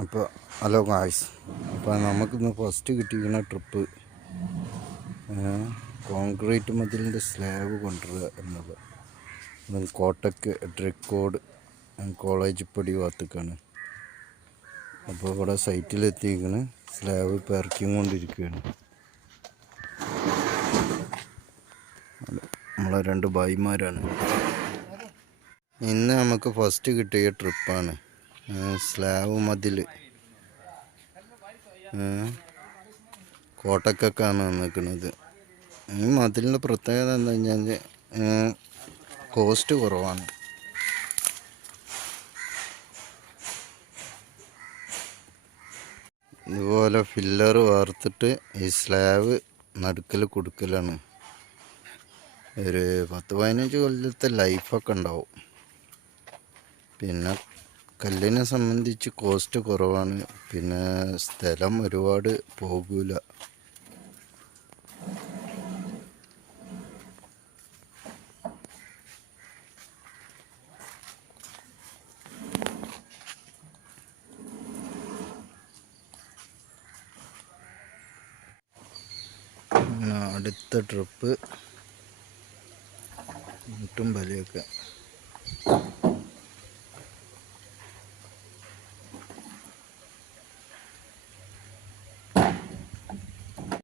അപ്പോൾ hello guys, അപ്പോൾ നമുക്കിന്ന് ഫസ്റ്റ് കിട്ടിയിരിക്കുന്ന ട്രിപ്പ് കോൺക്രീറ്റ് മതിലിൻ്റെ സ്ലാബ് കൊണ്ടുവരിക എന്നത്. കോട്ടയ്ക്ക് ട്രിക്കോഡ് കോളേജ് പടി ഭാഗത്തേക്കാണ്. അപ്പോൾ ഇവിടെ സൈറ്റിലെത്തിയിരിക്കണ് സ്ലാബ് ഇപ്പോൾ ഇറക്കിക്കൊണ്ടിരിക്കുകയാണ്. നമ്മളെ രണ്ട് ഭായിമാരാണ്. ഇന്ന് നമുക്ക് ഫസ്റ്റ് കിട്ടിയ ട്രിപ്പാണ് സ്ലാബ് മതിൽ. കോട്ടക്കൊക്കെയാണ് നിൽക്കുന്നത്. ഈ മതിലിൻ്റെ പ്രത്യേകത എന്താ കഴിഞ്ഞാൽ കോസ്റ്റ് കുറവാണ്. ഇതുപോലെ ഫില്ലർ വാർത്തിട്ട് ഈ സ്ലാബ് നടുക്കൽ കൊടുക്കലാണ്. ഒരു 10-15 കൊല്ലത്തെ ലൈഫൊക്കെ ഉണ്ടാവും. പിന്നെ കല്ലിനെ സംബന്ധിച്ച് കോസ്റ്റ് കുറവാണ്. പിന്നെ സ്ഥലം ഒരുപാട് പോകൂല. അടുത്ത ട്രിപ്പ് മുട്ടും ബലിയൊക്കെ